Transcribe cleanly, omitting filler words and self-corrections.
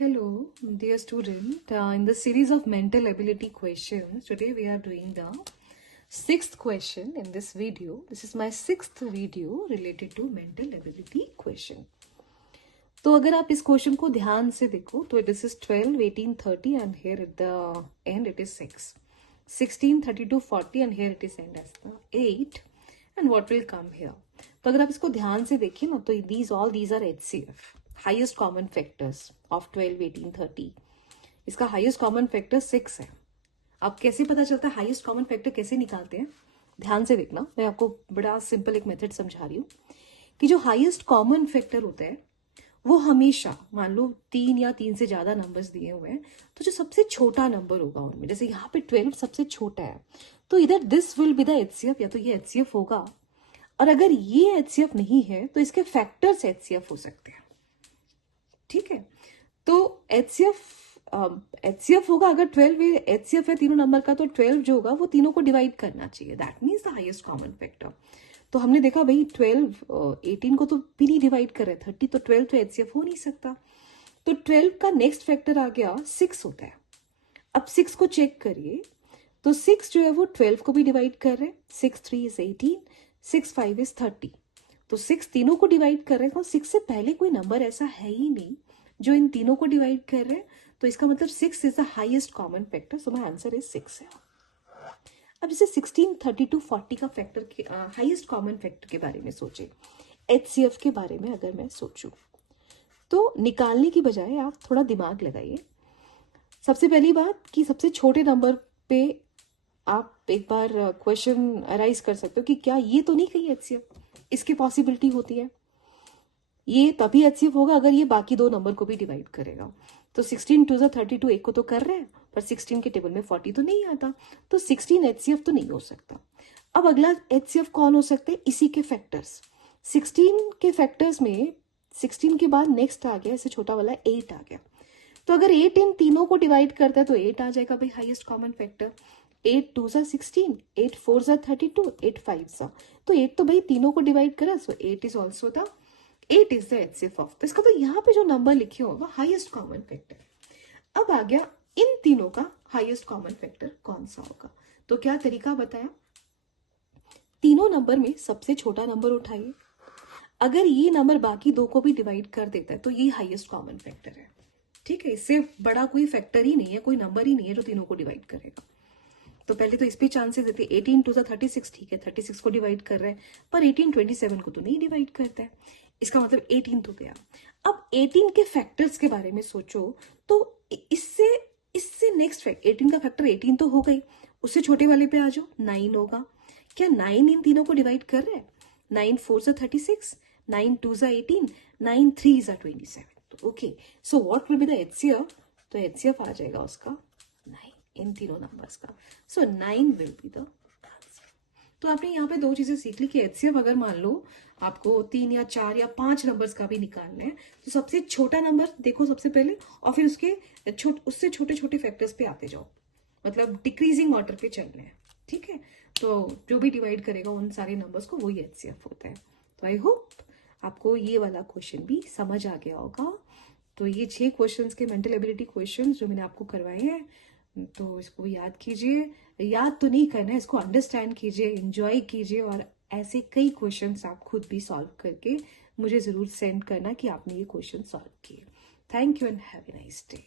Hello, dear student. In the series of mental ability questions, today we are doing the sixth question in this video. This is my sixth video related to mental ability question. तो अगर आप इस question को ध्यान से देखो तो this is 12, 18, 30 and here at the end it is 6. 16, 32, 40 and here it is end as the 8 and what will come here. तो अगर आप इसको ध्यान से देखिए ना तो these are HCF. Highest common factors of 12, 18, 30. इसका हाईएस्ट कॉमन फैक्टर 6 है. अब कैसे पता चलता है हाईएस्ट कॉमन फैक्टर कैसे निकालते हैं, ध्यान से देखना. मैं आपको बड़ा सिंपल एक मेथड समझा रही हूँ कि जो हाईएस्ट कॉमन फैक्टर होता है वो हमेशा, मान लो 3 या 3 से ज्यादा नंबर्स दिए हुए हैं, तो जो सबसे छोटा नंबर होगा उनमें, जैसे यहाँ पे 12 सबसे छोटा है, तो इधर this will be the HCF, या तो ये HCF होगा. और अगर ये HCF नहीं है तो इसके फैक्टर्स HCF हो सकते हैं. ठीक है, तो HCF होगा. अगर 12 HCF है तीनों नंबर का, तो 12 जो होगा वो तीनों को डिवाइड करना चाहिए. That means the highest common factor. तो हमने देखा भाई 12 18 को तो भी नहीं डिवाइड कर रहे, 30, तो 12 तो HCF हो नहीं सकता. तो 12 का नेक्स्ट फैक्टर आ गया 6 होता है. अब 6 को चेक करिए तो 6 जो है वो 12 को भी डिवाइड कर रहे हैं. 6 3 is 18, 6 5 is 30. तो 6 तीनों को डिवाइड कर रहे हैं. 6 से पहले कोई नंबर ऐसा है ही नहीं जो इन तीनों को डिवाइड कर रहे हैं, तो इसका मतलब 6 is the highest common factor. So my answer is 6 है. अब जैसे 16, 32, 40 का फैक्टर के हाईएस्ट कॉमन फैक्टर के बारे में सोचे, HCF के बारे में अगर मैं सोचूं तो निकालने की बजाय आप थोड़ा दिमाग लगाइए. सबसे पहली बात कि सबसे छोटे नंबर पे आप एक बार क्वेश्चन अराइज कर सकते हो कि क्या ये तो नहीं कहीं HCF, इसकी पॉसिबिलिटी होती है. ये तभी HCF होगा अगर ये बाकी दो नंबर को भी डिवाइड करेगा. तो 16 2 32 एक को तो कर रहे हैं, पर 16 के टेबल में 40 तो नहीं आता, तो 16 HCF तो नहीं हो सकता. अब अगला HCF कौन हो सकता है, इसी के फैक्टर्स. 16 के फैक्टर्स में 16 के बाद नेक्स्ट आ गया, ऐसे छोटा वाला 8 आ गया. तो अगर 8 इन तीनों को डिवाइड करता है तो 8 आ जाएगा भाई हाईएस्ट कॉमन फैक्टर. 8 2 16, 8 4 32, 8 5 तो 8 तो भाई तीनों को डिवाइड करा, सो 8 is also the 8 is the HCF of. तो इसका तो यहाँ पे जो नंबर लिखे होगा हाईएस्ट कॉमन फैक्टर. अब आ गया इन तीनों का हाईएस्ट कॉमन फैक्टर कौन सा होगा. तो क्या तरीका बताया, तीनों नंबर में सबसे छोटा नंबर उठाइए. अगर ये नंबर बाकी दो को भी डिवाइड कर देता है तो ये हाईएस्ट कॉमन फैक्टर है. ठीक है, इससे बड़ा कोई फैक्टर ही नहीं है, कोई नंबर ही नहीं है जो तीनों को डिवाइड करेगा. तो पहले तो इस पे चांसेस देते. 18 2 36, ठीक है 36 को डिवाइड कर रहे हैं, पर 18 27 को तो नहीं डिवाइड करता है. इसका मतलब 18 तो गया. अब 18 के फैक्टर्स के बारे में सोचो तो इससे नेक्स्ट फैक्टर 18 का फैक्टर 18 तो हो गई, उससे छोटे वाले पे आ जाओ 9 होगा. क्या 9 इन तीनों को डिवाइड कर रहे हैं. 9 4 36, 9 2 18, 9 3 27. तो okay, so what will be the HCF. तो HCF आ जाएगा उसका 9 इन तीनों नंबर्स का. सो 9 विल बी द आंसर. तो आपने यहाँ पे दो चीजें सीख ली कि HCF अगर मान लो आपको 3 या 4 या 5 नंबर्स का भी निकालना है तो सबसे छोटा नंबर देखो सबसे पहले, और फिर उससे छोटे छोटे फैक्टर्स पे आते जाओ, मतलब डिक्रीजिंग ऑर्डर पे चलना है. ठीक है, तो जो भी डिवाइड करेगा उन सारे नंबर्स को वही HCF होता है. तो आई होप आपको ये वाला क्वेश्चन भी समझ आ गया होगा. तो ये 6 क्वेश्चंस के मेंटल एबिलिटी क्वेश्चंस जो मैंने आपको करवाए हैं, तो इसको याद कीजिए. याद तो नहीं करना है, इसको अंडरस्टैंड कीजिए, एंजॉय कीजिए, और ऐसे कई क्वेश्चंस आप खुद भी सॉल्व करके मुझे जरूर सेंड करना कि आपने ये क्वेश्चन सॉल्व किए. Thank you and have a nice day.